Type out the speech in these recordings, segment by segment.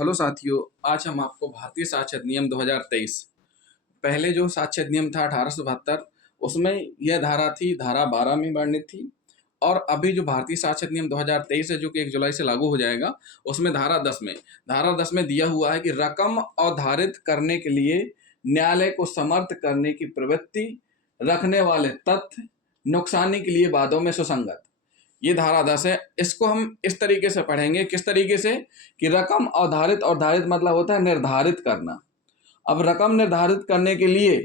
Hello साथियों, आज हम आपको भारतीय साक्ष्य अधिनियम 2023 पहले जो साक्ष्य अधिनियम था 1872 उसमें यह धारा थी, धारा 12 में वर्णित थी। और अभी जो भारतीय साक्ष्य अधिनियम 2023 है जो कि 1 जुलाई से लागू हो जाएगा, उसमें धारा 10 में दिया हुआ है कि रकम अवधारित करने के लिए न्यायालय को समर्थ करने की प्रवृत्ति रखने वाले तथ्य नुकसानी के लिए वादों में सुसंगत। ये धारा 10 है। इसको हम इस तरीके से पढ़ेंगे, किस तरीके से कि रकम अवधारित, अवधारित मतलब होता है निर्धारित करना। अब रकम निर्धारित करने के लिए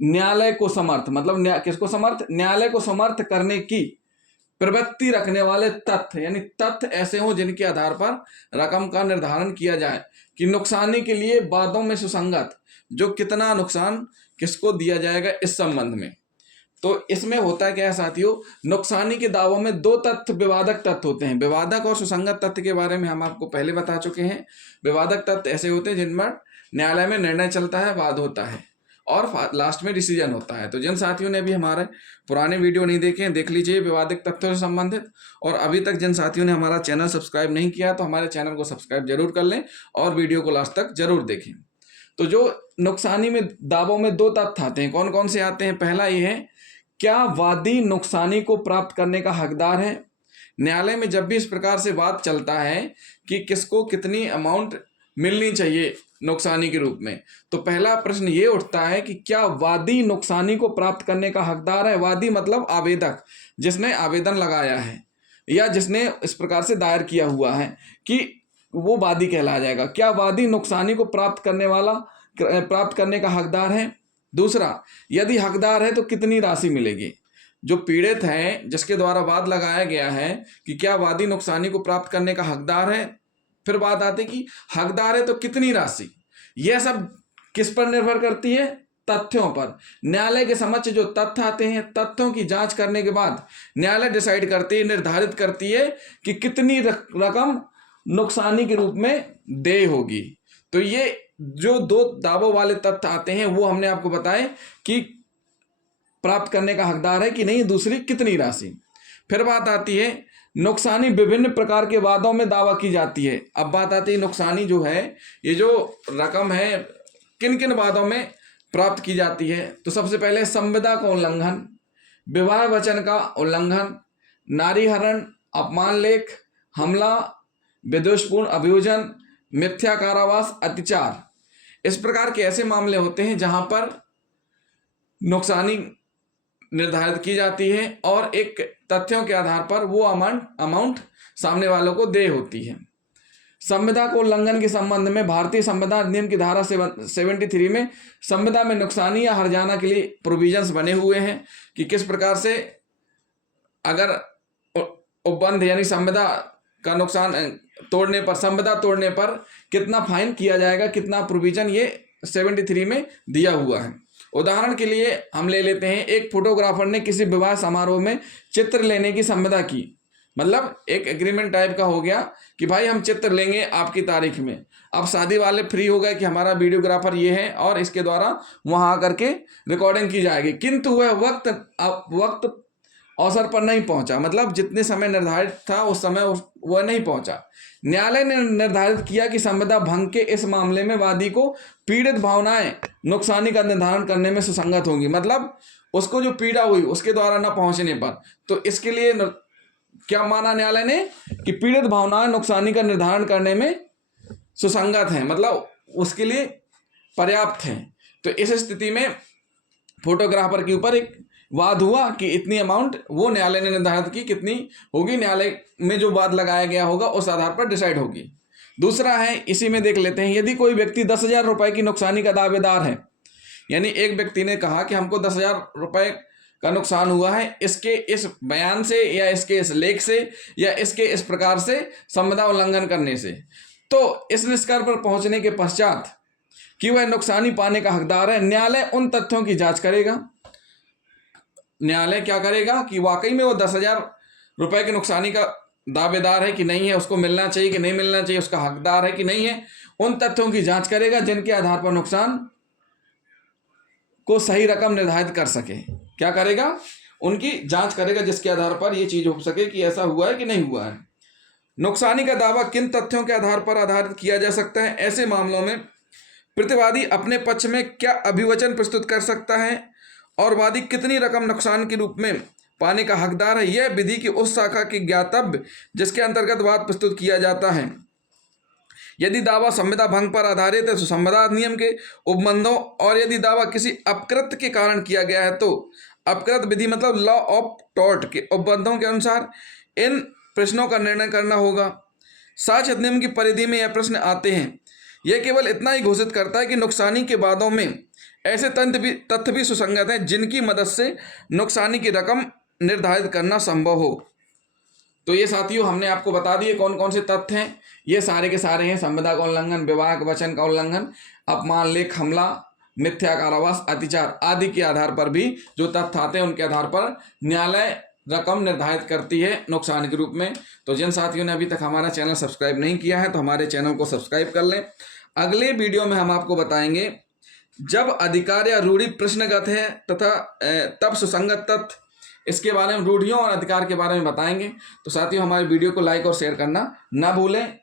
न्यायालय को समर्थ मतलब किसको समर्थ, न्यायालय को समर्थ करने की प्रवृत्ति रखने वाले तथ्य, यानी तथ्य ऐसे हों जिनके आधार पर रकम का निर्धारण किया जाए कि नुकसानी के लिए वादों में सुसंगत, जो कितना नुकसान किसको दिया जाएगा इस संबंध में। तो इसमें होता है क्या है साथियों, नुकसानी के दावों में दो तथ्य विवादक तथ्य होते हैं। विवादक और सुसंगत तथ्य के बारे में हम आपको पहले बता चुके हैं। विवादक तथ्य ऐसे होते हैं जिन पर न्यायालय में निर्णय चलता है, वाद होता है और लास्ट में डिसीजन होता है। तो जिन साथियों ने अभी हमारे पुराने वीडियो नहीं देखे हैं, देख लीजिए विवादित तथ्यों से संबंधित। और अभी तक जिन साथियों ने हमारा चैनल सब्सक्राइब नहीं किया तो हमारे चैनल को सब्सक्राइब जरूर कर लें और वीडियो को लास्ट तक जरूर देखें। तो जो नुकसानी में दावों में दो तथ्य आते हैं, कौन कौन से आते हैं? पहला ये है, क्या वादी नुकसानी को प्राप्त करने का हकदार है? न्यायालय में जब भी इस प्रकार से वाद चलता है कि किसको कितनी अमाउंट मिलनी चाहिए नुकसानी के रूप में, तो पहला प्रश्न ये उठता है कि क्या वादी नुकसानी को प्राप्त करने का हकदार है? वादी मतलब आवेदक, जिसने आवेदन लगाया है या जिसने इस प्रकार से दायर किया हुआ है कि वो वादी कहलाया जाएगा। क्या वादी नुकसानी को प्राप्त करने का हकदार है? दूसरा, यदि हकदार है तो कितनी राशि मिलेगी? जो पीड़ित है जिसके द्वारा वाद लगाया गया है कि क्या वादी नुकसानी को प्राप्त करने का हकदार है, फिर बात आती है कि हकदार है तो कितनी राशि। यह सब किस पर निर्भर करती है? तथ्यों पर। न्यायालय के समक्ष जो तथ्य आते हैं, तथ्यों की जांच करने के बाद न्यायालय डिसाइड करती है, निर्धारित करती है कि कितनी रकम नुकसानी के रूप में देय होगी। तो ये जो दो दावों वाले तथ्य आते हैं वो हमने आपको बताए कि प्राप्त करने का हकदार है कि नहीं, दूसरी कितनी राशि। फिर बात आती है, नुकसानी विभिन्न प्रकार के वादों में दावा की जाती है। अब बात आती है नुकसानी जो है, ये जो रकम है किन किन वादों में प्राप्त की जाती है। तो सबसे पहले संविदा का उल्लंघन, विवाह वचन का उल्लंघन, नारी हरण, अपमान लेख, हमला, विद्वेषपूर्ण अभियोजन, मिथ्या कारावास, अत्याचार। इस प्रकार के ऐसे मामले होते हैं जहां पर नुकसानी निर्धारित की जाती है और एक तथ्यों के आधार पर वो अमाउंट सामने वालों को देय होती है। संविदा को उल्लंघन के संबंध में भारतीय संविदा अधिनियम की धारा 73 में संविदा में नुकसानी या हर्जाना के लिए प्रोविजंस बने हुए हैं कि किस प्रकार से अगर उपबंध यानी संविदा का नुकसान तोड़ने पर, संविदा तोड़ने पर कितना फाइन किया जाएगा, कितना प्रोविजन ये 73 में दिया हुआ है। उदाहरण के लिए हम ले लेते हैं, एक फोटोग्राफर ने किसी विवाह समारोह में चित्र लेने की संविदा की। मतलब एक एग्रीमेंट टाइप का हो गया कि भाई हम चित्र लेंगे आपकी तारीख में। अब शादी वाले फ्री हो गए कि हमारा वीडियोग्राफर ये है और इसके द्वारा वहां आकर के रिकॉर्डिंग की जाएगी, किंतु वह वक्त अवसर पर नहीं पहुंचा। मतलब जितने समय निर्धारित था उस समय वह नहीं पहुंचा। न्यायालय ने निर्धारित किया कि संविदा भंग के इस मामले में वादी को पीड़ित भावनाएं नुकसानी का निर्धारण करने में सुसंगत होंगी। मतलब उसको जो पीड़ा हुई उसके द्वारा न पहुंचने पर, तो इसके लिए क्या माना न्यायालय ने कि पीड़ित भावनाएं नुकसानी का निर्धारण करने में सुसंगत हैं, मतलब उसके लिए पर्याप्त हैं। तो इस स्थिति में फोटोग्राफर के ऊपर एक वाद हुआ कि इतनी अमाउंट वो न्यायालय ने निर्धारित की, कितनी होगी, न्यायालय में जो वाद लगाया गया होगा उस आधार पर डिसाइड होगी। दूसरा है, इसी में देख लेते हैं, यदि कोई व्यक्ति 10,000 रुपए की नुकसानी का दावेदार है, यानी एक व्यक्ति ने कहा कि हमको 10,000 रुपए का नुकसान हुआ है इसके इस बयान से या इसके इस लेख से या इसके इस प्रकार से संविदा उल्लंघन करने से, तो इस निष्कर्ष पर पहुंचने के पश्चात कि वह नुकसानी पाने का हकदार है, न्यायालय उन तथ्यों की जांच करेगा। न्यायालय क्या करेगा कि वाकई में वो 10,000 रुपए की नुकसानी का दावेदार है कि नहीं है, उसको मिलना चाहिए कि नहीं मिलना चाहिए, उसका हकदार है कि नहीं है, उन तथ्यों की जांच करेगा जिनके आधार पर नुकसान को सही रकम निर्धारित कर सके। क्या करेगा? उनकी जांच करेगा जिसके आधार पर ये चीज हो सके कि ऐसा हुआ है कि नहीं हुआ है। नुकसानी का दावा किन तथ्यों के आधार पर आधारित किया जा सकता है? ऐसे मामलों में प्रतिवादी अपने पक्ष में क्या अभिवचन प्रस्तुत कर सकता है और वादी कितनी रकम नुकसान के रूप में पाने का हकदार है, यह विधि की उस शाखा के ज्ञातव्य जिसके अंतर्गत वाद प्रस्तुत किया जाता है। यदि दावा संविदा भंग पर आधारित है तो संविदा अधिनियम के उपबंधों, और यदि दावा किसी अपकृत्य के कारण किया गया है तो अपकृत विधि मतलब लॉ ऑफ टॉर्ट के उपबंधों के अनुसार इन प्रश्नों का निर्णय करना होगा। साक्ष्य अधिनियम की परिधि में यह प्रश्न आते हैं। यह केवल इतना ही घोषित करता है कि नुकसानी के वादों में ऐसे तथ्य भी सुसंगत हैं जिनकी मदद से नुकसानी की रकम निर्धारित करना संभव हो। तो ये साथियों हमने आपको बता दिए कौन कौन से तथ्य हैं। ये सारे के सारे हैं संविदा का उल्लंघन, विवाह के वचन का उल्लंघन, अपमान, लेख, हमला, मिथ्या कारावास, अतिचार आदि के आधार पर भी जो तथ्य आते हैं उनके आधार पर न्यायालय रकम निर्धारित करती है नुकसान के रूप में। तो जिन साथियों ने अभी तक हमारा चैनल सब्सक्राइब नहीं किया है तो हमारे चैनल को सब्सक्राइब कर लें। अगले वीडियो में हम आपको बताएंगे जब अधिकार या रूढ़ि प्रश्नगत है तथा तब सुसंगत तथ्य, इसके बारे में रूढ़ियों और अधिकार के बारे में बताएंगे। तो साथियों हमारे वीडियो को लाइक और शेयर करना ना भूलें।